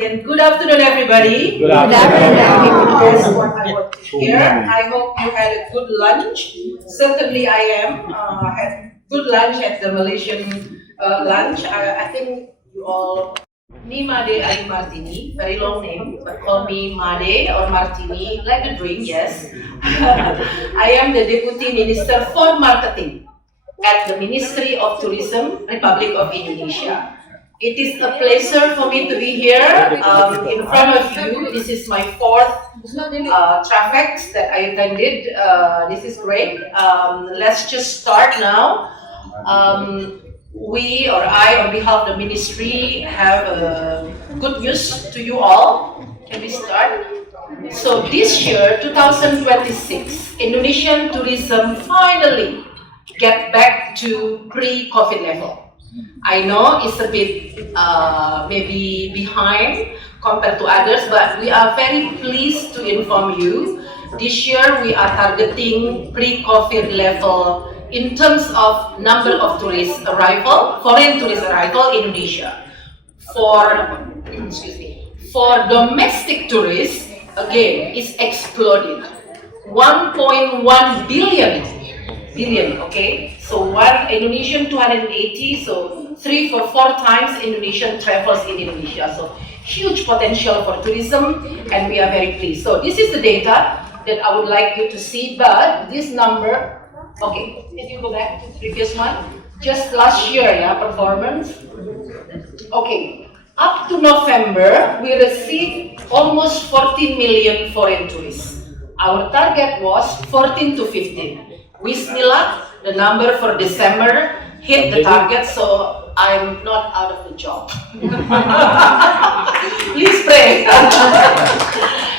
And good afternoon, everybody. Good afternoon. That's what I want to hear. I hope you had a good lunch. Certainly, I am. Had good lunch at the Malaysian lunch. I think you all. Me Made Ali Martini, very long name, but call me Made or Martini, like the drink, yes. I am the Deputy Minister for Marketing at the Ministry of Tourism, Republic of Indonesia. It is a pleasure for me to be here in front of you. This is my fourth TRAVEX that I attended. This is great. Let's just start now. We or I, on behalf of the ministry, have good news to you all. Can we start? So this year, 2026, Indonesian tourism finally get back to pre-COVID level. I know it's a bit maybe behind compared to others, but we are very pleased to inform you this year we are targeting pre-COVID level in terms of number of tourist arrival, foreign tourist arrival in Indonesia. For domestic tourists, again, it's exploded. 1.1 billion, okay? So one Indonesian 280, so 3 or 4 times Indonesian travels in Indonesia. So huge potential for tourism, and we are very pleased. So this is the data that I would like you to see, but this number, okay, can you go back to the previous one? Just last year, performance. Okay, up to November, we received almost 14 million foreign tourists. Our target was 14 to 15. Bismillah, the number for December hit the target, so I'm not out of the job. Please pray.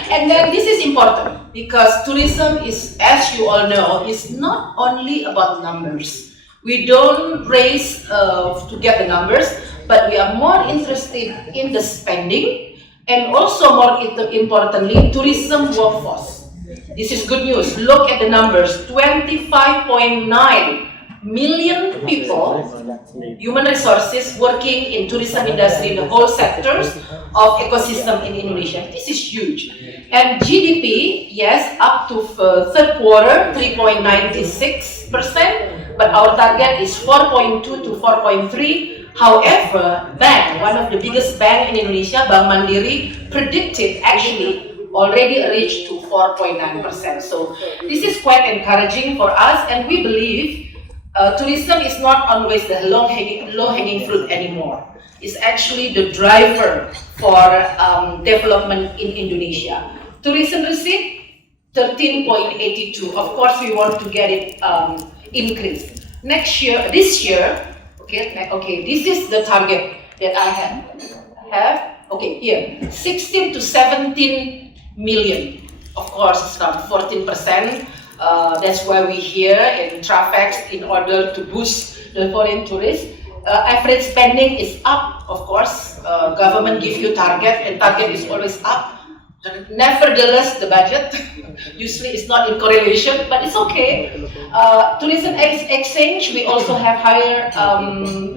And then this is important because tourism is, as you all know, is not only about numbers. We don't race to get the numbers, but we are more interested in the spending and also more importantly, tourism workforce. This is good news. Look at the numbers. 25.9 million people, human resources working in tourism industry, the whole sectors of ecosystem in Indonesia. This is huge. And GDP, yes, up to third quarter, 3.96%, but our target is 4.2 to 4.3. However, bank, one of the biggest bank in Indonesia, Bank Mandiri, predicted actually already reached to 4.9%. So this is quite encouraging for us, and we believe tourism is not always the low-hanging fruit anymore. It's actually the driver for development in Indonesia. Tourism receipt, 13.82. Of course, we want to get it increased. This year, okay, this is the target that I have. Okay, here, 16 to 17 million. Of course, it's around 14%. That's why we're here in TRAVEX in order to boost the foreign tourists. Average spending is up, of course. Government gives you target, and target is always up. Nevertheless, the budget usually is not in correlation, but it's okay. Tourism exchange, we also have higher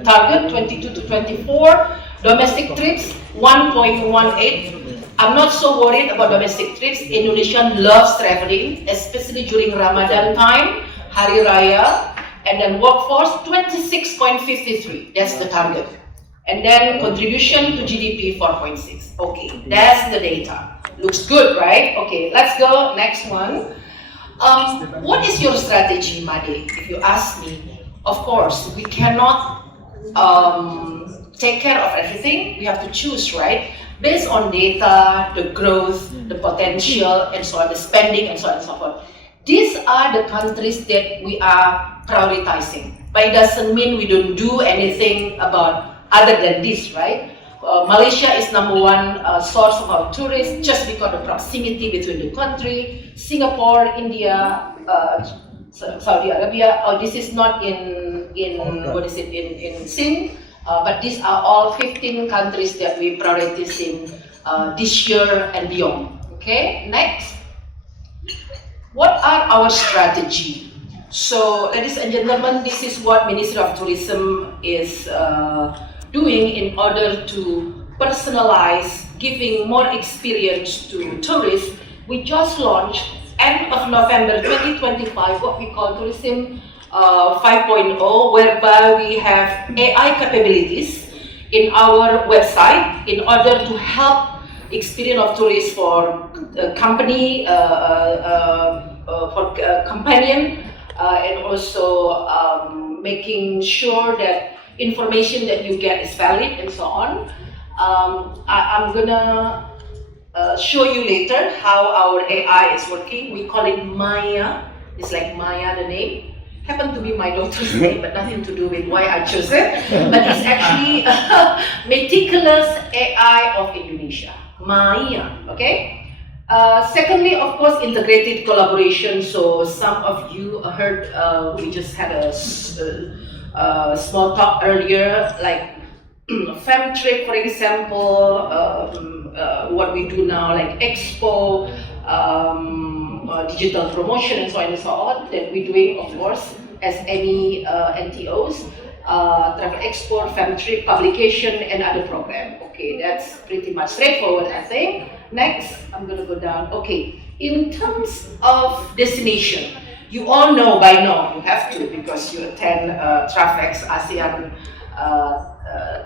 target, 22 to 24. Domestic trips, 1.18. I'm not so worried about domestic trips. Indonesian loves traveling, especially during Ramadan time, Hari Raya, and then workforce 26.53. That's the target. And then contribution to GDP 4.6. Okay, that's the data. Looks good, right? Okay, let's go next one. What is your strategy, Made? If you ask me, of course, we cannot take care of everything. We have to choose, right? Based on data, the growth, the potential, and so on, the spending, and so on and so forth. These are the countries that we are prioritizing. But it doesn't mean we don't do anything about other than this, right? Malaysia is number one source of our tourists just because of the proximity between the country. Singapore, India, Saudi Arabia. This is not in Sing. But these are all 15 countries that we prioritize in this year and beyond. Okay, next. What are our strategy? So, ladies and gentlemen, this is what Ministry of Tourism is doing in order to personalize giving more experience to tourists, we just launched end of November 2025 what we call Tourism 5.0, whereby we have AI capabilities in our website in order to help experience of tourists for company, for companion, and also making sure that information that you get is valid and so on. I'm gonna show you later how our AI is working. We call it Maya. It's like Maya, the name. Happened to be my daughter's name, but nothing to do with why I chose it. But it's actually meticulous AI of Indonesia. Maya, okay? Secondly, of course, integrated collaboration. So some of you heard we just had a small talk earlier, like Femtrip, for example, what we do now, like Expo, digital promotion, and so on and so on, that we're doing, of course, as any NTOs, travel export, Femtrip, publication, and other program. Okay, that's pretty much straightforward, I think. Next, I'm going to go down. Okay, in terms of destination, you all know by now, you have to, because you attend TRAVEX ASEAN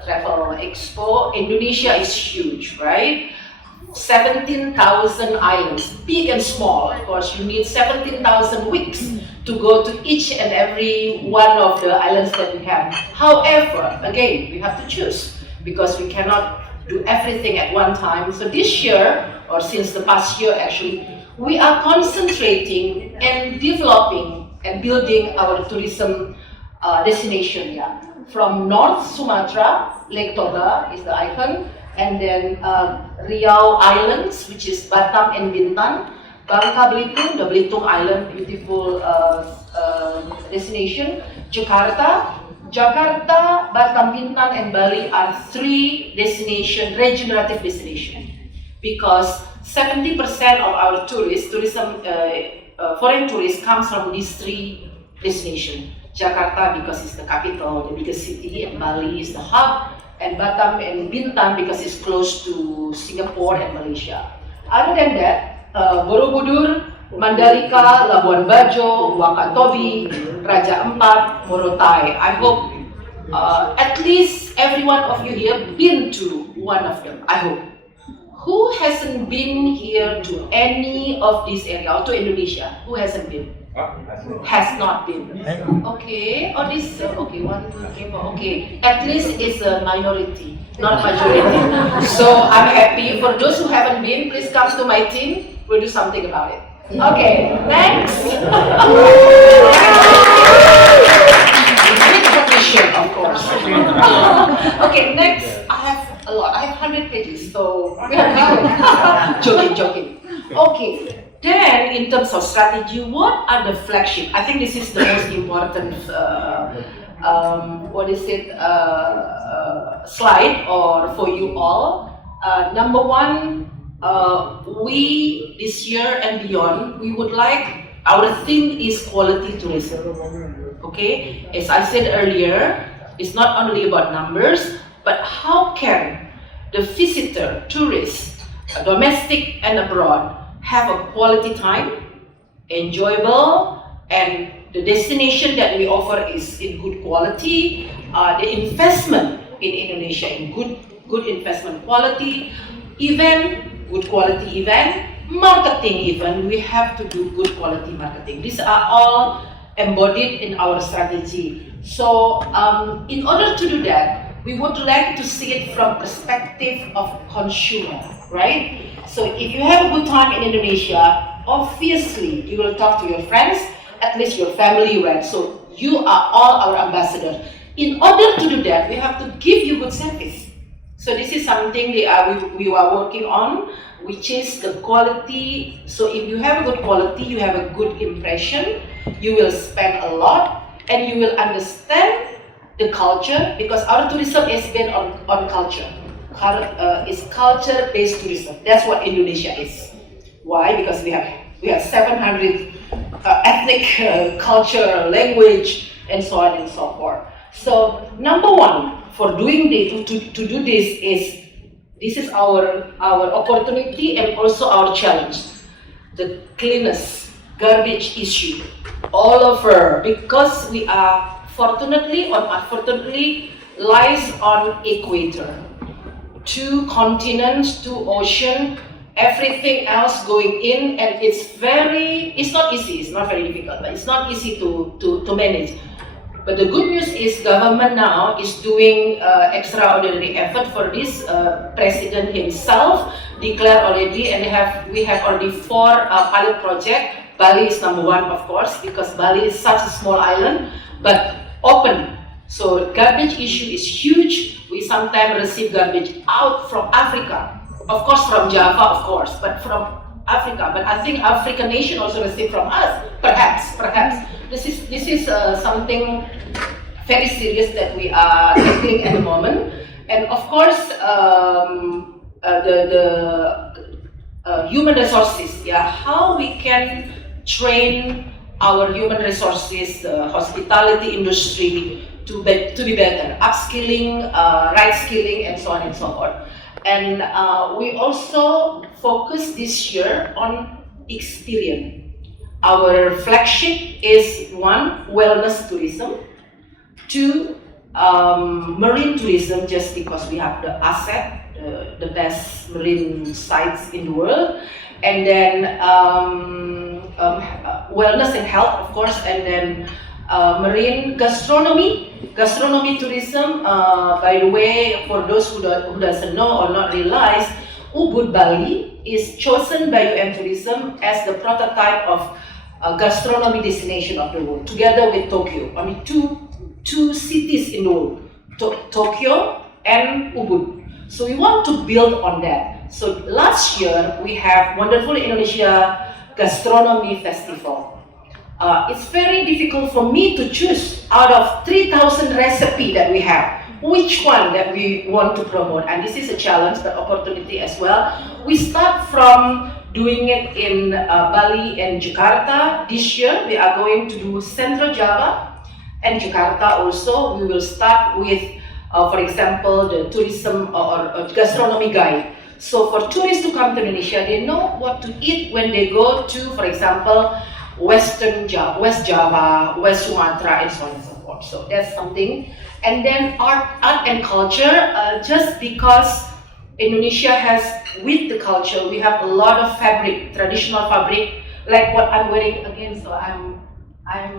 Travel Expo. Indonesia is huge, right? 17,000 islands, big and small. Of course, you need 17,000 weeks to go to each and every one of the islands that we have. However, again, we have to choose because we cannot do everything at one time. So this year, or since the past year actually, we are concentrating and developing and building our tourism destination. Yeah. From North Sumatra, Lake Toba is the icon, and then Riau Islands, which is Batam and Bintan, Bangka Belitung, the Belitung Island, beautiful destination, Jakarta, Batam, Bintan, and Bali are three regenerative destinations, because 70% of our foreign tourists comes from these three destinations. Jakarta because it's the capital, the biggest city, and Bali is the hub, and Batam and Bintan because it's close to Singapore and Malaysia. Other than that, Borobudur, Mandalika, Labuan Bajo, Wakatobi, Raja Ampat, Morotai. I hope at least every one of you here been to one of them, I hope. Who hasn't been here to any of these areas, or to Indonesia? Who hasn't been? Has not been. Okay, or this, okay, 1, 2, 3, 4, okay. At least it's a minority, not majority. So I'm happy. For those who haven't been, please come to my team. We'll do something about it. Okay, next. With permission, of course. Okay, next. I have a lot. I have 100 pages, so we have joking. Okay. Then, in terms of strategy, what are the flagship? I think this is the most important, slide or for you all. Number one, we this year and beyond, we would like, our theme is quality tourism. Okay, as I said earlier, it's not only about numbers, but how can the visitor, tourist, domestic and abroad, have a quality time, enjoyable, and the destination that we offer is in good quality. The investment in Indonesia in good investment quality, good quality event, marketing even, we have to do good quality marketing. These are all embodied in our strategy. So in order to do that, we would like to see it from perspective of consumer, right? So if you have a good time in Indonesia, obviously you will talk to your friends, at least your family, right? So you are all our ambassadors. In order to do that, we have to give you good service. So this is something that we are working on, which is the quality. So if you have a good quality, you have a good impression, you will spend a lot, and you will understand the culture, because our tourism is based on culture. It's culture-based tourism. That's what Indonesia is. Why? Because we have 700 ethnic culture, language, and so on and so forth. So number one for doing this, to do this is This is our opportunity and also our challenge. The cleanest garbage issue all over, because we are fortunately or unfortunately lies on equator. 2 continents, 2 ocean, everything else going in, and it's not easy, it's not very difficult, but it's not easy to manage. But the good news is government now is doing extraordinary effort for this. President himself declared already, and we have already 4 pilot projects. Bali is number 1, of course, because Bali is such a small island, but open. So garbage issue is huge. We sometimes receive garbage out from Africa, of course from Java, of course, but from Africa. But I think African nation also receive from us, perhaps. This is something very serious that we are tackling at the moment, and of course the human resources. Yeah, how we can train our human resources, the hospitality industry to be better, upskilling, right skilling, and so on and so forth. And we also focus this year on experience. Our flagship is 1, wellness tourism, 2, marine tourism, just because we have the asset, the best marine sites in the world, and then wellness and health, of course, and then marine gastronomy tourism. By the way, for those who doesn't know or not realize, Ubud Bali is chosen by UN Tourism as the prototype of gastronomy destination of the world, together with Tokyo. Only two cities in the world, Tokyo and Ubud. So we want to build on that. So last year we have wonderful Indonesia Gastronomy Festival. It's very difficult for me to choose out of 3,000 recipes that we have, which one that we want to promote. And this is a challenge, but opportunity as well. We start from doing it in Bali and Jakarta. This year we are going to do Central Java and Jakarta also. We will start with, for example, the tourism or gastronomy guide. So for tourists to come to Indonesia, they know what to eat when they go to, for example, West Java, West Sumatra, and so on and so forth. So that's something. And then art and culture, just because Indonesia has, with the culture, we have a lot of fabric, traditional fabric, like what I'm wearing again. So I'm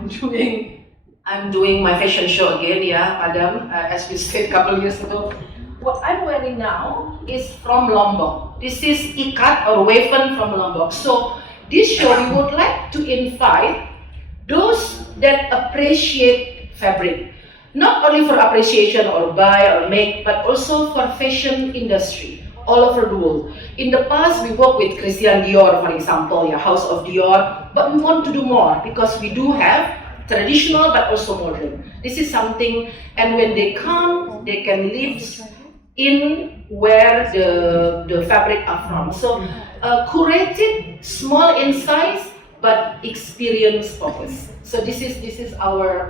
doing my fashion show again, yeah, madam, as we said a couple of years ago. What I'm wearing now is from Lombok. This is ikat or woven from Lombok. So this show, we would like to invite those that appreciate fabric, not only for appreciation or buy or make, but also for fashion industry all over the world. In the past, we worked with Christian Dior, for example, yeah, House of Dior, but we want to do more because we do have traditional but also modern. This is something, and when they come, they can live in where the fabric are from. So curated, small in size, but experience focused. So this is our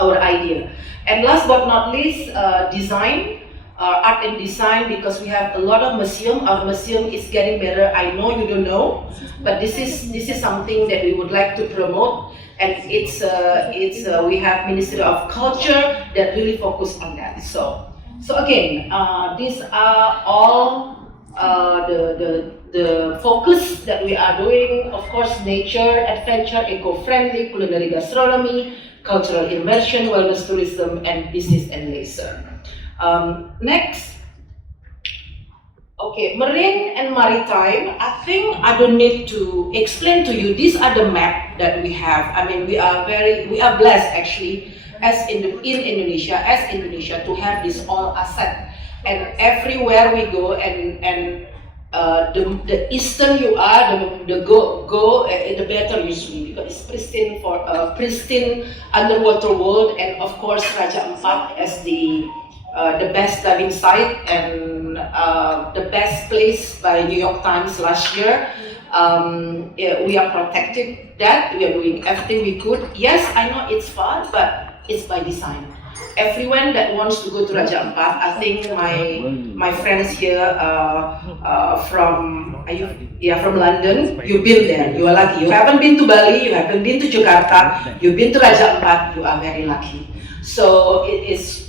idea. And last but not least, design, art and design, because we have a lot of museum. Our museum is getting better. I know you don't know, but this is something that we would like to promote. And we have Ministry of Culture that really focus on that. So again, these are all the focus that we are doing. Of course, nature, adventure, eco-friendly, culinary gastronomy, cultural immersion, wellness tourism, and business and leisure. Next. Okay, marine and maritime. I think I don't need to explain to you. These are the map that we have. I mean, we are blessed actually in Indonesia to have this all asset. And everywhere we go, and the eastern you are, the better usually, because it's pristine for pristine underwater world, and of course Raja Ampat as the best diving site and the best place by New York Times last year. We are protecting that. We are doing everything we could. Yes, I know it's far, but it's by design. everyone that wants to go to Raja Ampat, I think my friends here from from London, you've been there, you are lucky. You haven't been to Bali, you haven't been to Jakarta, you've been to Raja Ampat, you are very lucky. So it is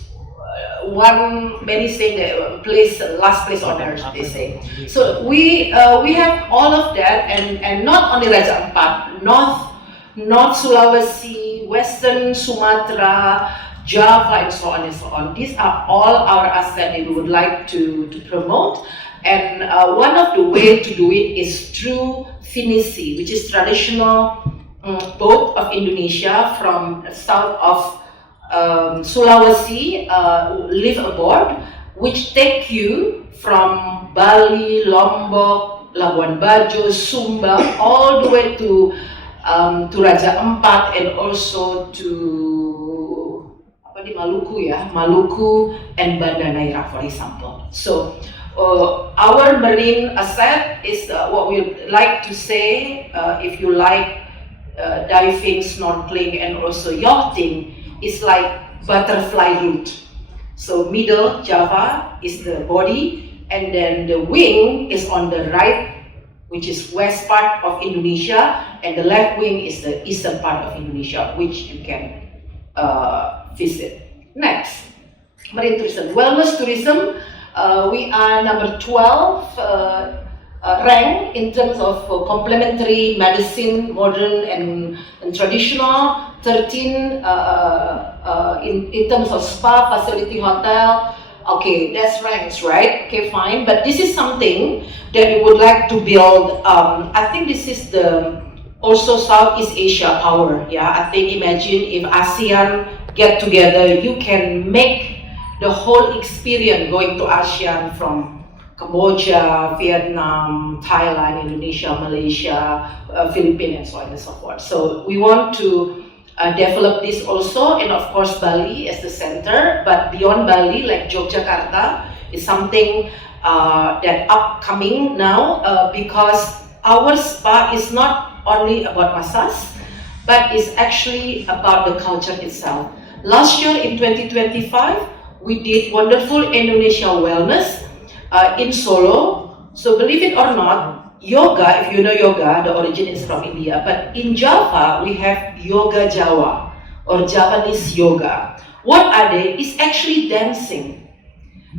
many say that last place on earth, they say. So we have all of that, and not only Raja Ampat, North Sulawesi, Western Sumatra, Java, and so on and so on. These are all our assets that we would like to promote. And one of the ways to do it is through finisi, which is traditional boat of Indonesia from south of Sulawesi, live aboard, which take you from Bali, Lombok, Labuan Bajo, Sumba, all the way to Raja Ampat, and also to Maluku and Banda Neira, for example. So our marine asset is what we like to say, if you like diving, snorkeling, and also yachting, is like butterfly route. So middle Java is the body, and then the wing is on the right, which is west part of Indonesia, and the left wing is the eastern part of Indonesia, which you can visit. Next, marine tourism. Wellness tourism, we are number 12 ranked in terms of complementary medicine, modern and traditional. 13 in terms of spa, facility, hotel. Okay, that's ranks, right? Okay, fine. But this is something that we would like to build. I think this is the also Southeast Asia power. Yeah, I think imagine if ASEAN get together, you can make the whole experience going to ASEAN from Cambodia, Vietnam, Thailand, Indonesia, Malaysia, Philippines, and so on and so forth. So we want to develop this also, and of course Bali as the center, but beyond Bali, like Yogyakarta is something that upcoming now, because our spa is not only about massage, but it's actually about the culture itself. Last year in 2025, we did wonderful Indonesia wellness in Solo. So believe it or not, yoga, if you know yoga, the origin is from India, but in Java, we have Yoga Jawa, or Javanese yoga. What are they? It's actually dancing.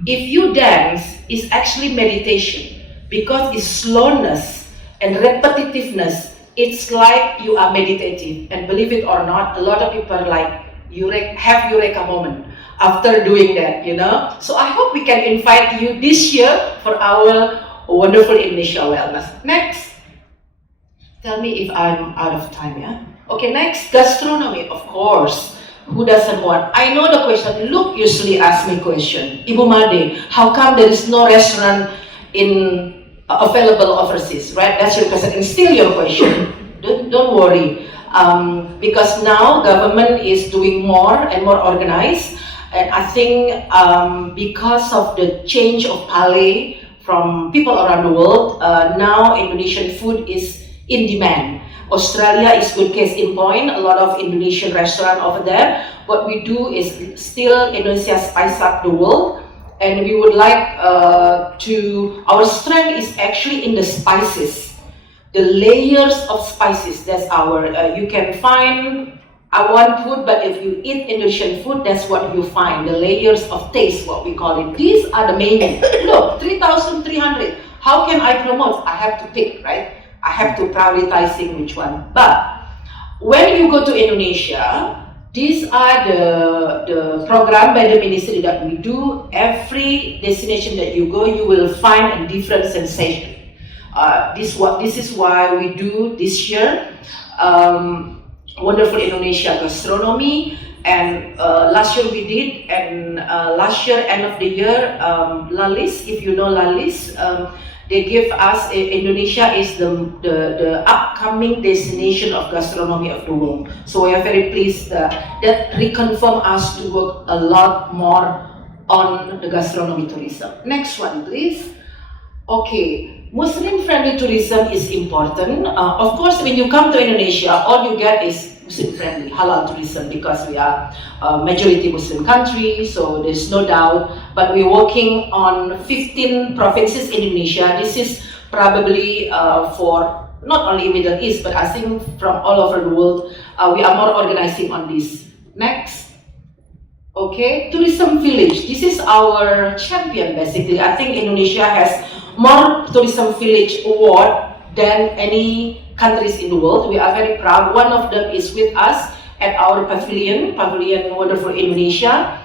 If you dance, it's actually meditation, because it's slowness and repetitiveness. It's like you are meditative, and believe it or not, a lot of people like have eureka moment after doing that, you know. So I hope we can invite you this year for our wonderful Indonesia wellness. Next, tell me if I'm out of time, yeah? Okay, next, gastronomy, of course. Who doesn't want? I know the question. Luke usually asks me question. Ibu Made, how come there is no restaurant available overseas, right? That's your question, and still your question. Don't worry, because now government is doing more and more organized, and I think because of the change of palate from people around the world, now Indonesian food is in demand. Australia is good case in point, a lot of Indonesian restaurant over there. What we do is still Indonesia spice up the world, and we would like our strength is actually in the spices, the layers of spices. That's our, you can find one food, but if you eat Indonesian food, that's what you find, the layers of taste, what we call it. These are the main. Look, 3,300. How can I promote? I have to pick, right? I have to prioritize which one. But when you go to Indonesia, these are the program by the ministry that we do. Every destination that you go, you will find a different sensation. This is why we do this year wonderful Indonesia gastronomy, and last year we did, and last year end of the year Lalis, if you know Lalis, they give us Indonesia is the upcoming destination of gastronomy of the world. So we are very pleased that reconfirm us to work a lot more on the gastronomy tourism. Next one, please. Okay, Muslim-friendly tourism is important. Of course, when you come to Indonesia, all you get is Muslim-friendly, halal tourism, because we are a majority Muslim country, so there's no doubt. But we're working on 15 provinces in Indonesia. This is probably for not only Middle East, but I think from all over the world, we are more organizing on this. Next. Okay, tourism village. This is our champion basically. I think Indonesia has more tourism village award than any countries in the world. We are very proud. One of them is with us at our pavilion, Wonderful Indonesia,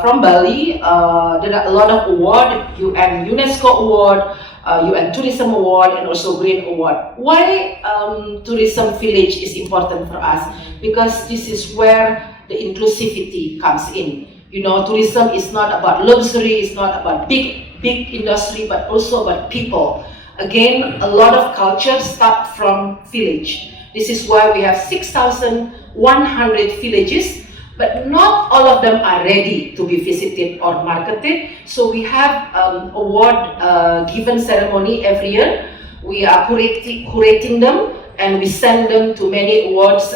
from Bali. There are a lot of awards, UN UNESCO award, UN Tourism Award, and also Green Award. Why tourism village is important for us? Because this is where the inclusivity comes in. You know, tourism is not about luxury, it's not about big industry, but also about people. Again, a lot of cultures start from village. This is why we have 6,100 villages, but not all of them are ready to be visited or marketed. So we have award given ceremony every year. We are curating them, and we send them to many awards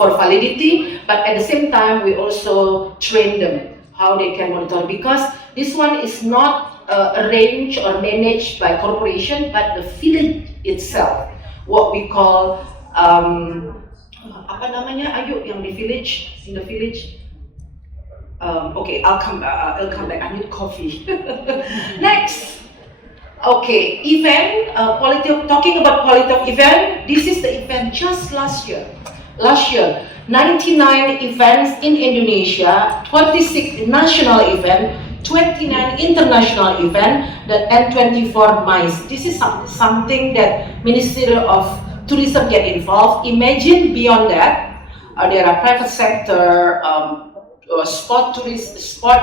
for validity, but at the same time we also train them how they can monitor, because this one is not arranged or managed by corporation, but the village itself, what we call apa namanya, ayo yang di village, in the village. Okay, I'll come back, I need coffee. Next. Okay, event, talking about quality of event, this is the event just last year. 99 events in Indonesia, 26 national event, 29 international event, and 24 MICE. This is something that Ministry of Tourism get involved. Imagine beyond that, there are private sector, sport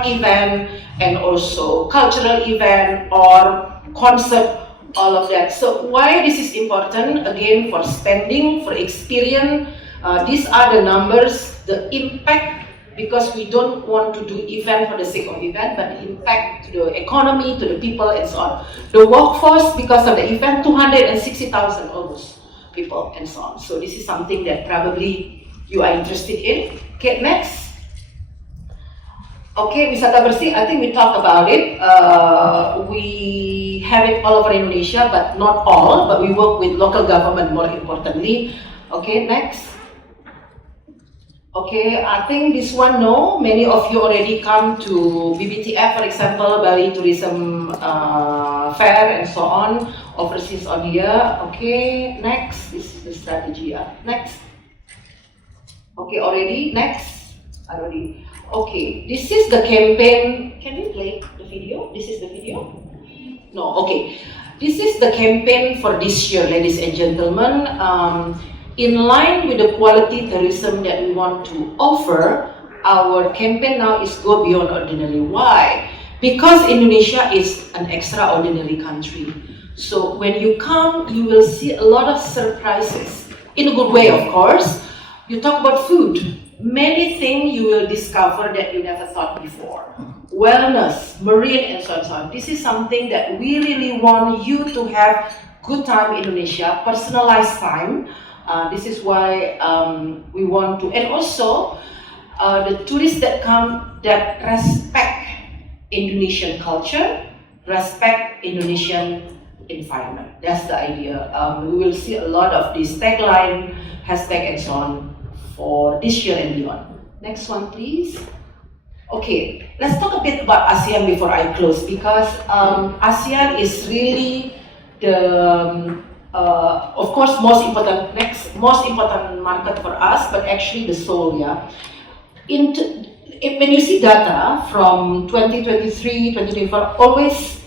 event, and also cultural event or concert, all of that. So why this is important? Again, for spending, for experience, these are the numbers, the impact, because we don't want to do event for the sake of event, but the impact to the economy, to the people, and so on. The workforce, because of the event, 260,000 almost people, and so on. So this is something that probably you are interested in. Okay, next. Okay, wisata bersih, I think we talked about it. We have it all over Indonesia, but not all, but we work with local government more importantly. Okay, next. Okay, I think this one, no, many of you already come to BBTF, for example, Bali Tourism Fair, and so on, overseas on here. Okay, next, this is the strategy. Next. Okay, already, next, already. Okay, this is the campaign. Can we play the video? This is the video? No, okay. This is the campaign for this year, ladies and gentlemen. In line with the quality tourism that we want to offer, our campaign now is Go Beyond Ordinary. Why? Because Indonesia is an extraordinary country. So when you come, you will see a lot of surprises. In a good way, of course. You talk about food. Many things you will discover that you never thought before. Wellness, marine, and so on. This is something that we really want you to have good time in Indonesia, personalized time. This is why we want to, and also the tourists that come that respect Indonesian culture, respect Indonesian environment. That's the idea. We will see a lot of this tagline, hashtag, and so on for this year and beyond. Next one, please. Okay, let's talk a bit about ASEAN before I close, because ASEAN is really the of course, most important market for us, but actually the soul, yeah. When you see data from 2023, 2024, always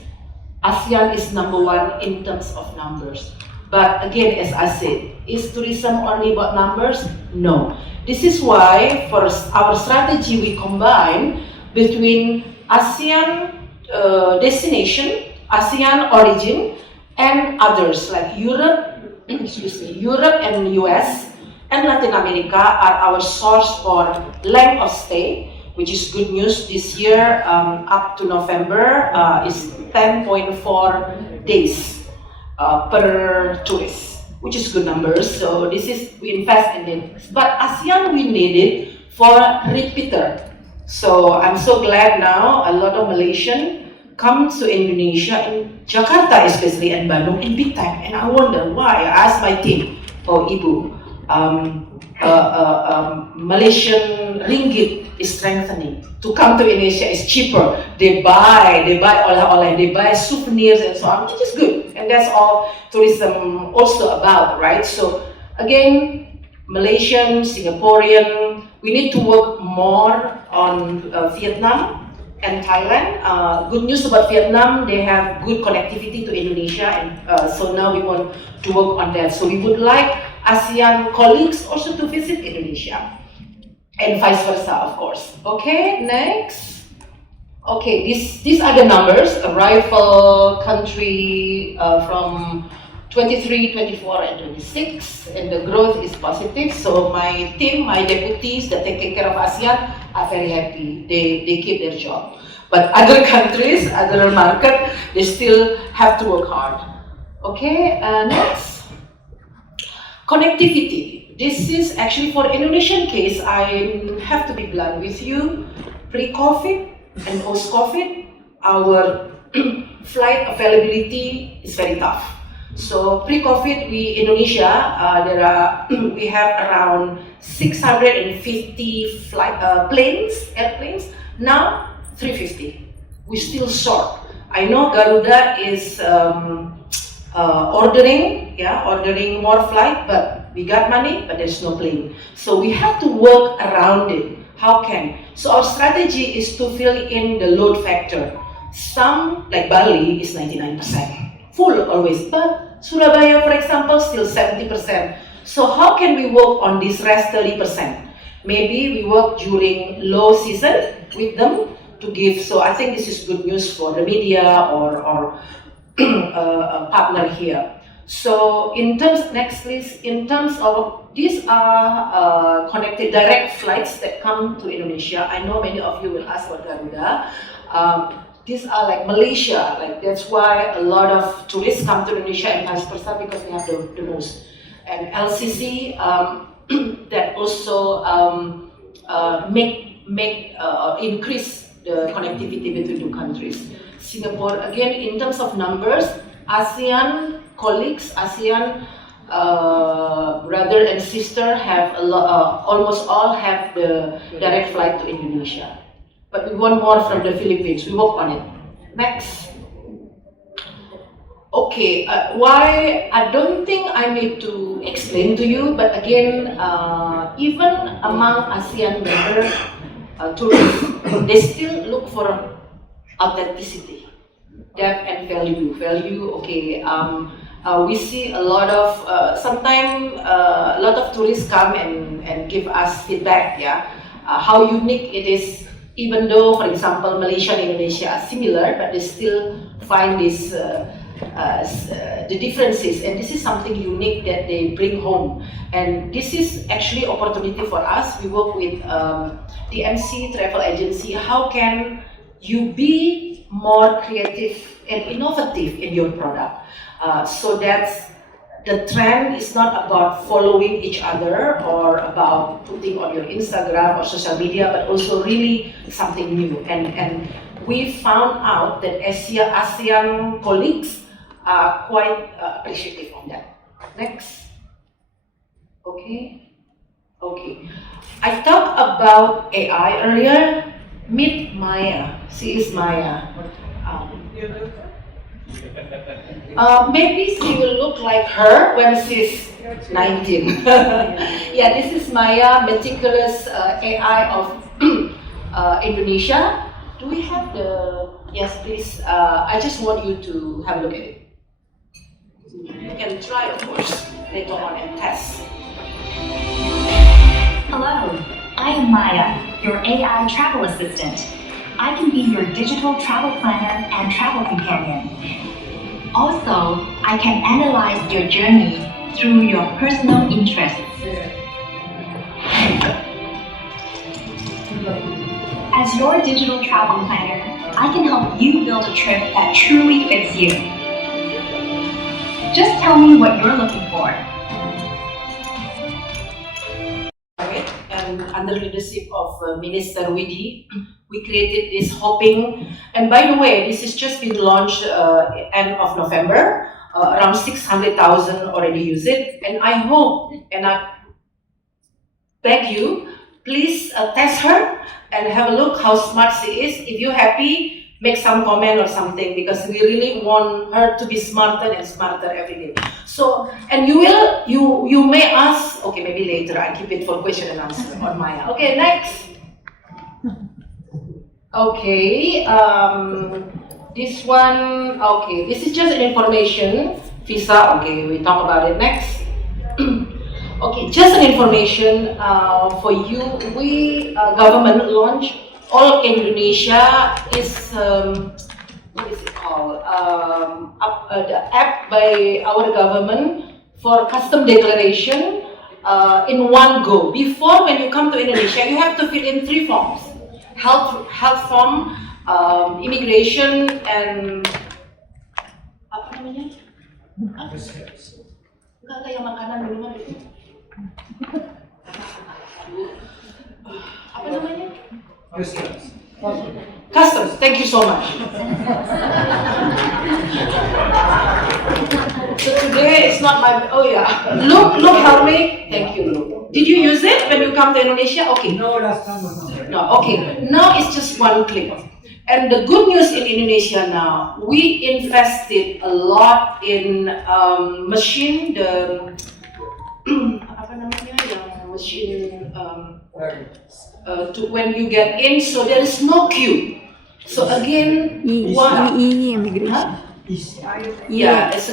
ASEAN is #1 in terms of numbers. But again, as I said, is tourism only about numbers? No. This is why for our strategy, we combine between ASEAN destination, ASEAN origin, and others like Europe, Europe and US and Latin America are our source for length of stay, which is good news. This year, up to November, is 10.4 days per tourist. which is good numbers. So this is, we invest in it. But ASEAN, we need it for repeater. So I'm so glad now a lot of Malaysian come to Indonesia, in Jakarta especially, and Bandung in big time. And I wonder why. I asked my team, oh Ibu, Malaysian ringgit is strengthening. To come to Indonesia is cheaper. They buy oleh-oleh, they buy souvenirs and so on, which is good. And that's all tourism also about, right? So again, Malaysian, Singaporean, we need to work more on Vietnam and Thailand. Good news about Vietnam, they have good connectivity to Indonesia, and so now we want to work on that. So we would like ASEAN colleagues also to visit Indonesia, and vice versa, of course. Okay, next. Okay, these are the numbers, arrival country from 23, 24, and 26, and the growth is positive. So my team, my deputies that take care of ASEAN are very happy. They keep their job. But other countries, other market, they still have to work hard. Okay, next. Connectivity. This is actually for Indonesian case, I have to be blunt with you. Pre-COVID and post-COVID, our flight availability is very tough. So pre-COVID, Indonesia, we have around 650 airplanes. Now 350. We're still short. I know Garuda is ordering more flight, but we got money, but there's no plane. So we have to work around it. How can? So our strategy is to fill in the load factor. Some, like Bali, is 99%, full always, but Surabaya, for example, still 70%. So how can we work on this rest 30%? Maybe we work during low season with them to give. So I think this is good news for the media or a partner here. So in terms, next list, in terms of, these are connected direct flights that come to Indonesia. I know many of you will ask about Garuda. These are like Malaysia, like that's why a lot of tourists come to Indonesia and vice versa, because we have the most. And LCC that also increase the connectivity between two countries. Singapore, again, in terms of numbers, ASEAN colleagues, ASEAN brother and sister have a lot, almost all have the direct flight to Indonesia. But we want more from the Philippines. We work on it. Next. Okay, why? I don't think I need to explain to you, but again, even among ASEAN member tourists, they still look for authenticity, depth and value. Okay, we see a lot of, sometimes a lot of tourists come and give us feedback, yeah, how unique it is, even though, for example, Malaysia and Indonesia are similar, but they still find this, the differences, and this is something unique that they bring home. And this is actually opportunity for us. We work with DMC travel agency. How can you be more creative and innovative in your product? So that's the trend is not about following each other or about putting on your Instagram or social media, but also really something new. And we found out that ASEAN colleagues are quite appreciative of that. Next. Okay. I talked about AI earlier. Meet Maya. She is Maya. Maybe she will look like her when she's 19. Yeah, this is Maya, meticulous AI of Indonesia. Do we have the, yes please, I just want you to have a look at it. You can try, of course, later on and test. Hello, I am Maya, your AI travel assistant. I can be your digital travel planner and travel companion. Also, I can analyze your journey through your personal interests. As your digital travel planner, I can help you build a trip that truly fits you. Just tell me what you're looking for, and under leadership of Minister Widi, we created this hopping. And by the way, this has just been launched end of November. Around 600,000 already use it. And I hope, and I beg you, please test her and have a look how smart she is. If you're happy, make some comment or something, because we really want her to be smarter and smarter every day. So, and you may ask, okay, maybe later, I keep it for question and answer on Maya. Okay, next. Okay, this one, okay, this is just an information, visa, okay, we talk about it next. Okay, just an information for you. We, government launch All Indonesia is, what is it called? The app by our government for custom declaration in one go. Before, when you come to Indonesia, you have to fill in 3 forms. Health form, immigration, and apa namanya? Enggak kayak makanan minuman itu. Apa namanya? Customs. Thank you so much. So today it's not my. Oh yeah. Look, help me. Thank you, Luke. Did you use it when you come to Indonesia? Okay. No, last time was not. No. Okay. Now it's just one click. And the good news in Indonesia now, we invested a lot in machine, the apa namanya yang machine to when you get in, so there is no queue. So again, immigration. Huh? Yeah, it's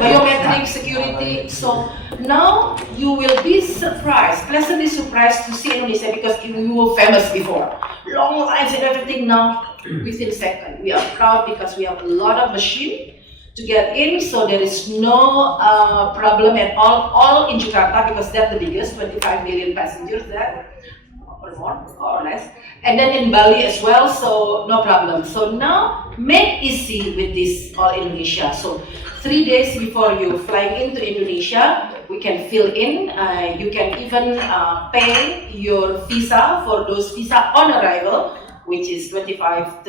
biometric security. So now you will be surprised, pleasantly surprised to see Indonesia, because we were famous before. Long lines and everything. Now within seconds, we are proud because we have a lot of machine to get in. So there is no problem at all in Jakarta, because that's the biggest, 25 million passengers there. Or more, or less, and then in Bali as well, so no problem. So now make easy with this All Indonesia. So 3 days before you flying into Indonesia, we can fill in. You can even pay your visa for those visa on arrival, which is $25-30.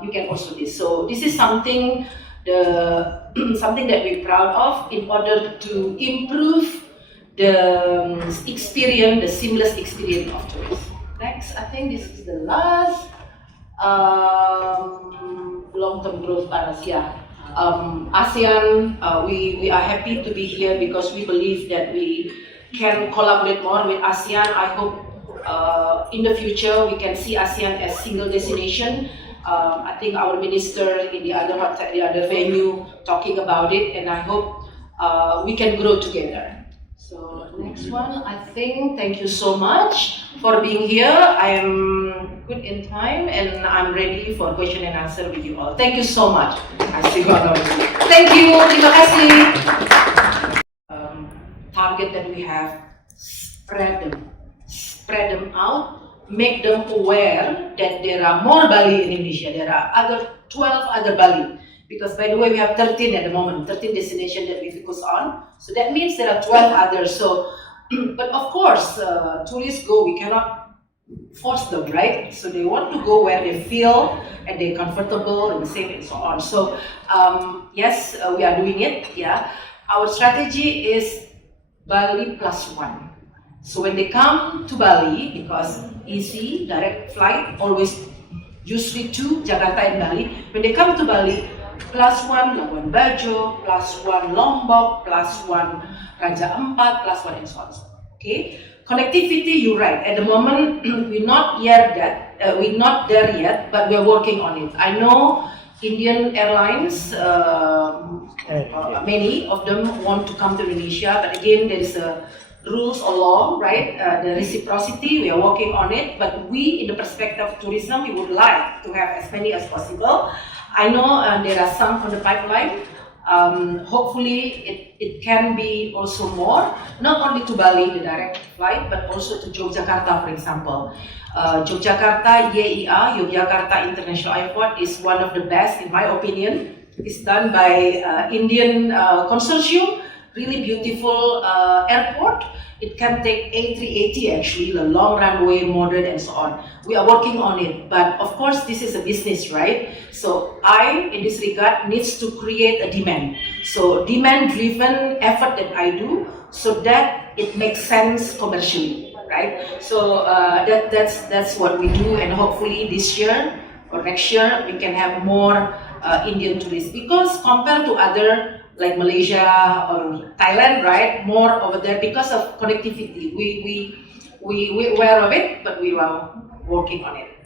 You can also do this. So this is something something that we're proud of in order to improve the experience, the seamless experience of tourists. Next, I think this is the last long-term growth partners. Yeah, ASEAN. We are happy to be here because we believe that we can collaborate more with ASEAN. I hope in the future we can see ASEAN as single destination. I think our minister in the other venue talking about it, and I hope we can grow together. So next one, I think, thank you so much for being here. I am good in time and I'm ready for question and answer with you all. Thank you so much. I see one of you. Thank you. Terima kasih. Target that we have, spread them out, make them aware that there are more Bali in Indonesia. There are 12 other Bali. Because by the way, we have 13 at the moment, 13 destinations that we focus on. So that means there are 12 others. So, but of course, tourists go, we cannot force them, right? So they want to go where they feel and they're comfortable and safe and so on. So yes, we are doing it, yeah. Our strategy is Bali +1. So when they come to Bali, because easy, direct flight, always usually to Jakarta and Bali. When they come to Bali, +1 Labuan Bajo, +1 Lombok, +1 Raja Ampat, +1 and so on. Okay, connectivity. You're right. At the moment, we're not there yet, but we're working on it. I know Indian airlines, many of them want to come to Indonesia, but again, there is a rules or law, right? The reciprocity, we are working on it, but we, in the perspective of tourism, we would like to have as many as possible. I know there are some on the pipeline. Hopefully, it can be also more, not only to Bali, the direct flight, but also to Yogyakarta, for example. Yogyakarta, YIA, Yogyakarta International Airport, is one of the best, in my opinion. It's done by Indian consortium. really beautiful airport. It can take A380 actually, the long runway, modern and so on. We are working on it, but of course this is a business, right? So I, in this regard, needs to create a demand. So demand-driven effort that I do, so that it makes sense commercially, right? So that's what we do, and hopefully this year or next year we can have more Indian tourists, because compared to other like Malaysia or Thailand, right? More over there because of connectivity. We aware of it, but we are working on it.